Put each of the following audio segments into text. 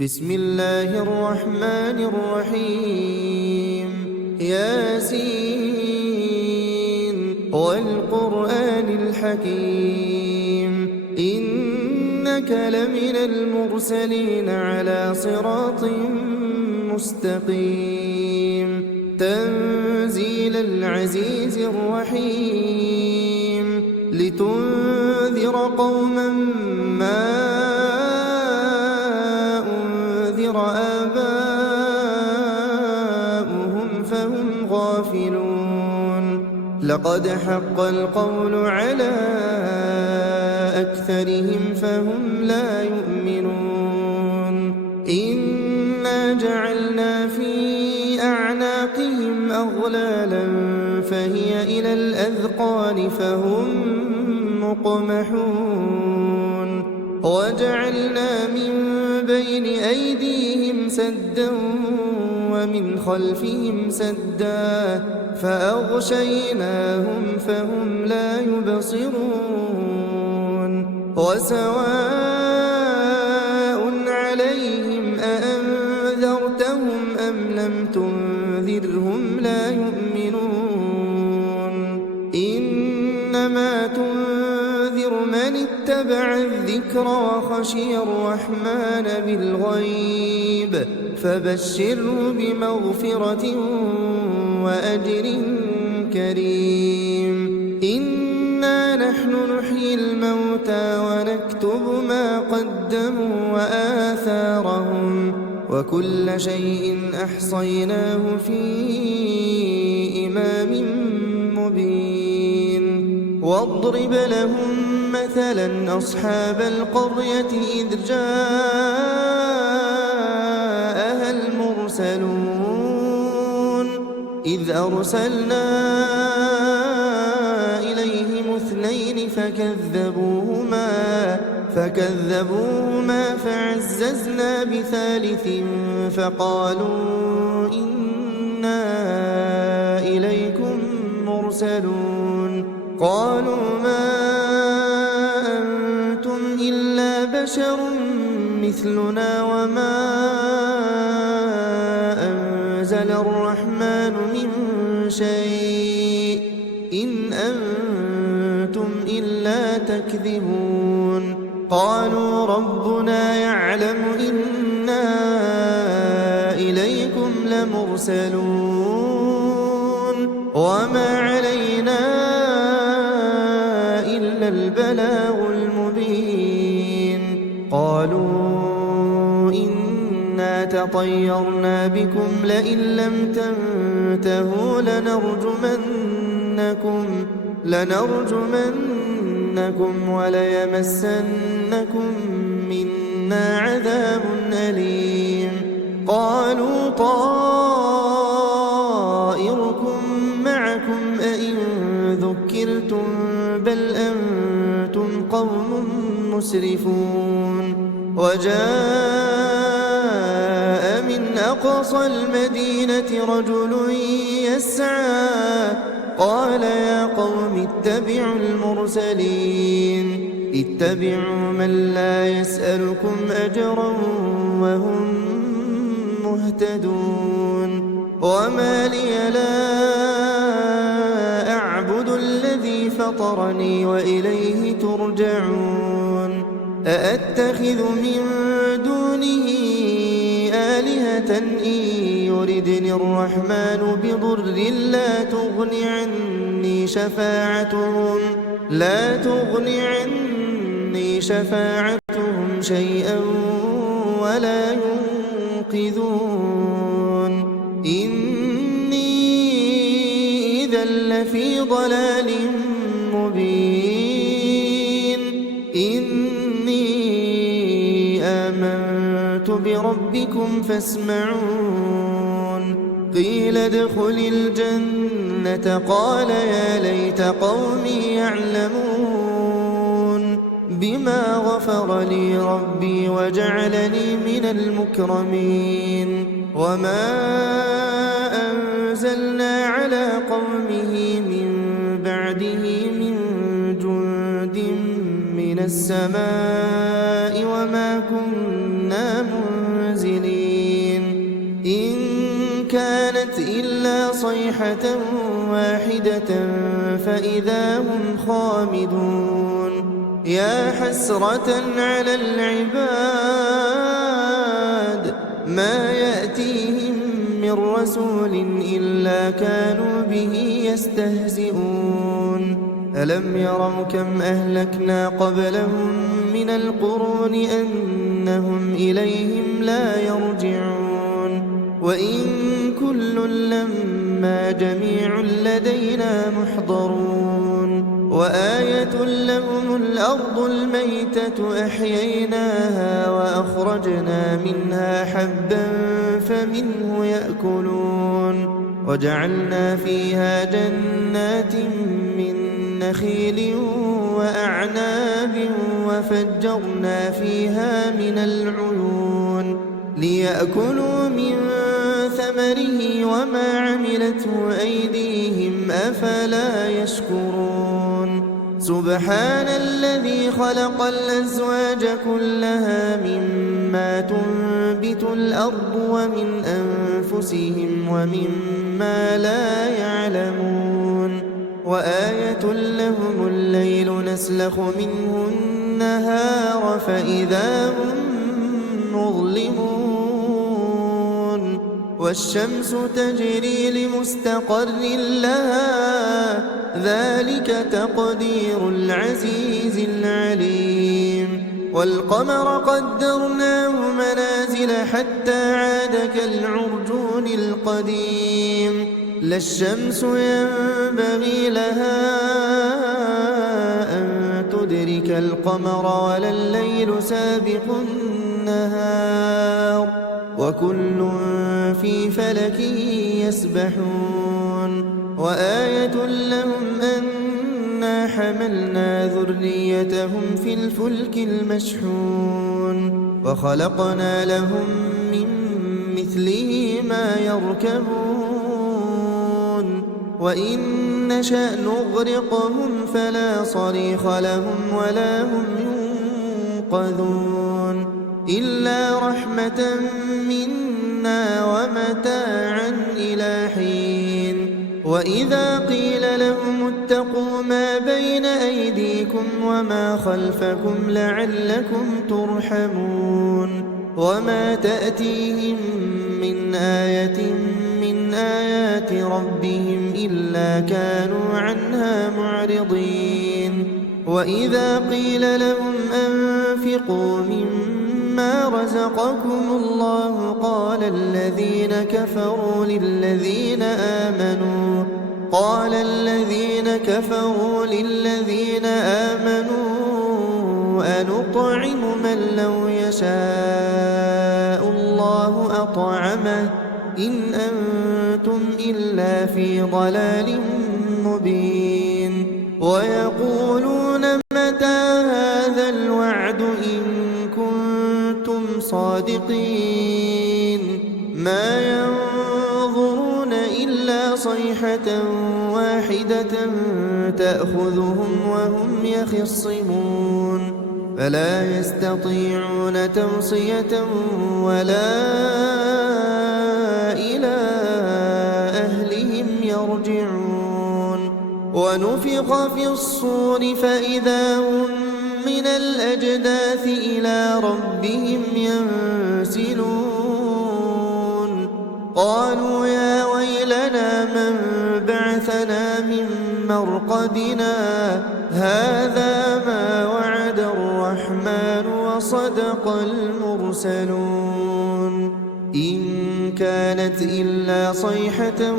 بسم الله الرحمن الرحيم ياسين والقرآن الحكيم إنك لمن المرسلين على صراط مستقيم تنزيل العزيز الرحيم لتنذر قوما ما آباؤهم فهم غافلون لقد حق القول على أكثرهم فهم لا يؤمنون إنا جعلنا في أعناقهم أغلالا فهي إلى الأذقان فهم مقمحون وجعلنا من بين أيديهم سدا ومن خلفهم سدا فأغشيناهم فهم لا يبصرون وسواء عليهم أأنذرتهم أم لم تنذرهم لا يؤمنون إنما تنذر من اتبع الذكر وخشي الرحمن بالغيب فبشره بمغفرة وأجر كريم إنا نحن نحيي الموتى ونكتب ما قدموا وآثارهم وكل شيء أحصيناه في إمام مبين واضرب لهم مثلا أصحاب القرية إذ جاءها المرسلون إذ أرسلنا إليهم اثنين فكذبوهما فعززنا بثالث فقالوا إنا إليكم مرسلون قالوا ما أنتم إلا بشر مثلنا وما أنزل الرحمن من شيء إن أنتم إلا تكذبون قالوا ربنا يعلم إنا إليكم لمرسلون وما علينا إلا البلاغ المبين قالوا إنا تطيرنا بكم لئن لم تنتهوا لنرجمنكم وليمسنكم منا عذاب أليم قالوا طائركم معكم أئن ذكرتم بل أنتم قوم مسرفون وجاء من أقصى المدينة رجل يسعى قال يا قوم اتبعوا المرسلين اتبعوا من لا يسألكم أجرا وهم مهتدون وما لي لا أعبد الذي فطرني وإليه ترجعون أأتخذ من دونه آلهة إن يردني الرحمن بضر لا تغن عني شفاعتهم شيئا ولا ينقذون إني إذا لفي ضلال مبين إني آمنت بربكم فاسمعون قيل ادخل الجنة قال يا ليت قومي يعلمون بما غفر لي ربي وجعلني من المكرمين وما أنزلنا على قومه من بعده من جند من السماء وما كنا منزلين صيحة واحدة فإذا هم خامدون يا حسرة على العباد ما يأتيهم من رسول إلا كانوا به يستهزئون ألم يروا كم أهلكنا قبلهم من القرون أنهم إليهم لا يرجعون وإن كل لما جميع لدينا محضرون وآية لهم الأرض الميتة أحييناها وأخرجنا منها حبا فمنه يأكلون وجعلنا فيها جنات من نخيل وأعناب وفجرنا فيها من العيون ليأكلوا من ثمره وما عملته أيديهم أفلا يشكرون سبحان الذي خلق الأزواج كلها مما تنبت الأرض ومن أنفسهم ومما لا يعلمون وآية لهم الليل نسلخ منه النهار فإذا هم مظلمون والشمس تجري لمستقر لها ذلك تقدير العزيز العليم والقمر قدرناه منازل حتى عاد كالعرجون القديم لا الشمس ينبغي لها أن تدرك القمر ولا الليل سابق النهار وكل في فلك يسبحون وآية لهم أنا حملنا ذريتهم في الفلك المشحون وخلقنا لهم من مثله ما يركبون وإن نشأ نغرقهم فلا صريخ لهم ولا هم ينقذون إلا رحمة منا ومتاعا إلى حين وإذا قيل لهم اتقوا ما بين أيديكم وما خلفكم لعلكم ترحمون وما تأتيهم من آية من آيات ربهم إلا كانوا عنها معرضين وإذا قيل لهم أنفقوا مما رزقكم الله قال الذين كفروا للذين آمنوا أنطعم من لو يشاء الله أطعمه إن أنتم إلا في ضلال مبين ويقولون متى هذا الوعد إن كنتم صادقين ما ينظرون إلا صيحة واحدة تأخذهم وهم يخصمون فلا يستطيعون توصية ولا إلى أهلهم يرجعون ونفخ في الصور فإذا هم من الأجداث إلى ربهم ينسلون قالوا يا ويلنا من بعثنا من مرقدنا هذا ما وعد الرحمن وصدق المرسلون إن كانت إلا صيحة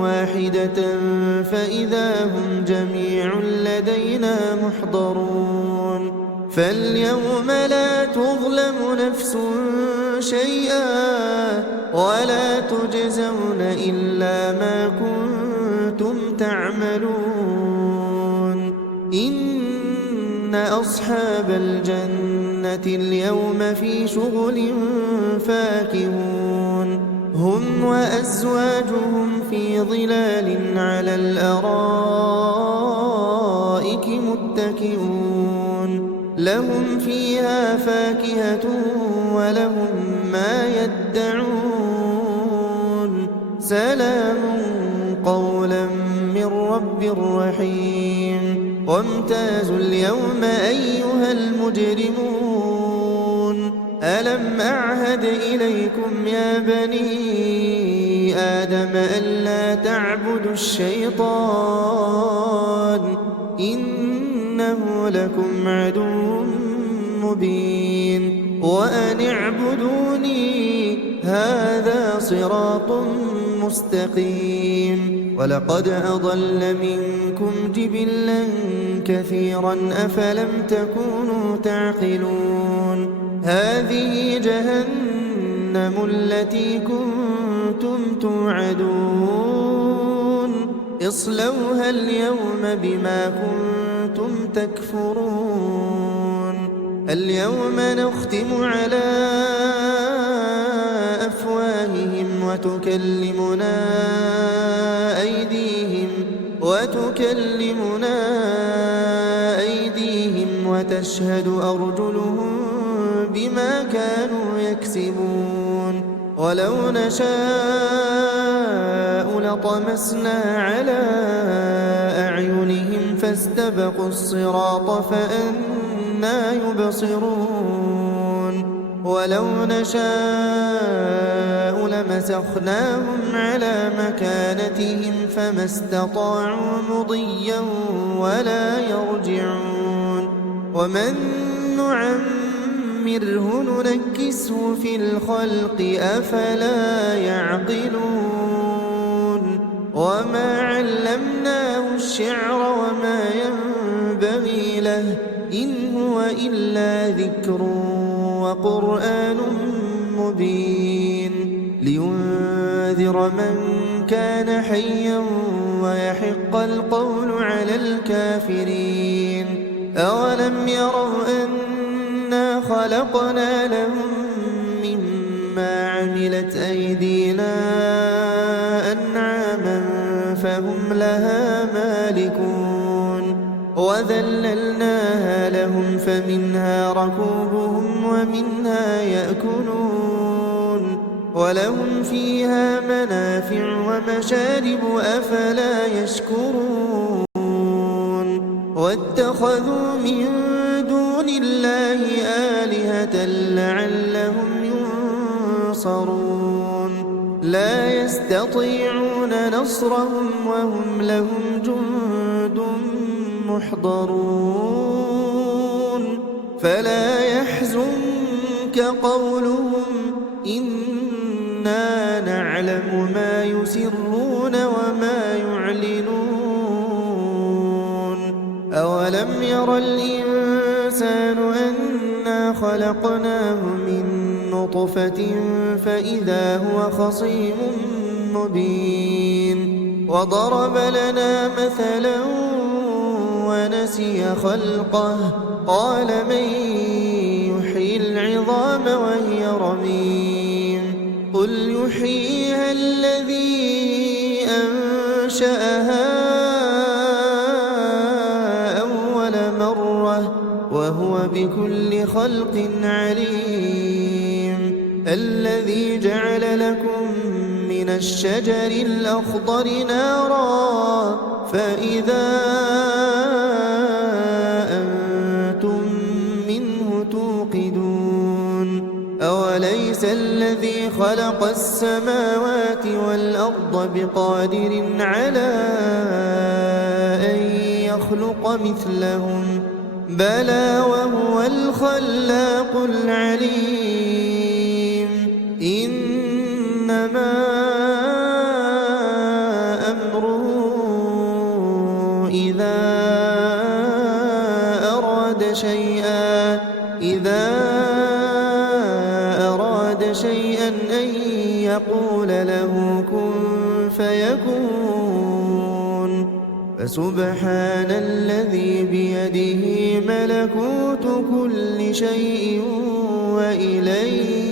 واحدة فإذا هم جميع لدينا محضرون فاليوم لا تظلم نفس شيئا ولا تجزون إلا ما كنتم تعملون إن أصحاب الجنة اليوم في شغل فاكهون هم وأزواجهم في ظلال على الأرائك متكئون لهم فيها فاكهة ولهم ما يدعون سلام قولا وامتازوا اليوم أيها المجرمون ألم أعهد إليكم يا بني آدم ألا تعبدوا الشيطان إنه لكم عدو مبين وأن اعبدوني هذا صراط مستقيم ولقد أضل منكم جبلا كثيرا أفلم تكونوا تعقلون هذه جهنم التي كنتم توعدون اصلوها اليوم بما كنتم تكفرون اليوم نختم على أفواههم وتكلمنا أيديهم وتشهد أرجلهم بما كانوا يكسبون ولو نشاء لطمسنا على أعينهم فاستبقوا الصراط فأنى يبصرون ولو نشاء لمسخناهم على مكانتهم فما استطاعوا مضيا ولا يرجعون ومن نعمره ننكسه في الخلق أفلا يعقلون وما علمناه الشعر وما ينبغي له إن هو إلا ذكر وقرآن مبين لينذر من كان حيا ويحق القول على الكافرين أولم يروا أنا خلقنا لهم مما عملت أيدينا أنعاما فهم لها مالكون وذللناها لهم فمنها ركوبهم ومنها يأكلون ولهم فيها منافع ومشارب أفلا يشكرون واتخذوا من دون الله آلهة لعلهم ينصرون لا يستطيعون نصرهم وهم لهم جند محضرون فلا يحزنك قولهم إنا نعلم ما يسرون وما يعلنون أولم ير الإنسان أنا خلقناه من نطفة فإذا هو خصيم مبين وضرب لنا مثلا ونسي خلقه قال من يحيي العظام وهي رميم قل يحييها الذي أنشأها أول مرة وهو بكل خلق عليم الذي جعل لكم من الشجر الأخضر نارا فإذا أنتم منه توقدون أوليس الذي خلق السماوات والأرض بقادر على أن يخلق مثلهم بلى وهو الخلاق العليم إنما أمره إذا أراد شيئا أن يقول له كن فيكون فسبحان الذي بيده ملكوت كل شيء وإليه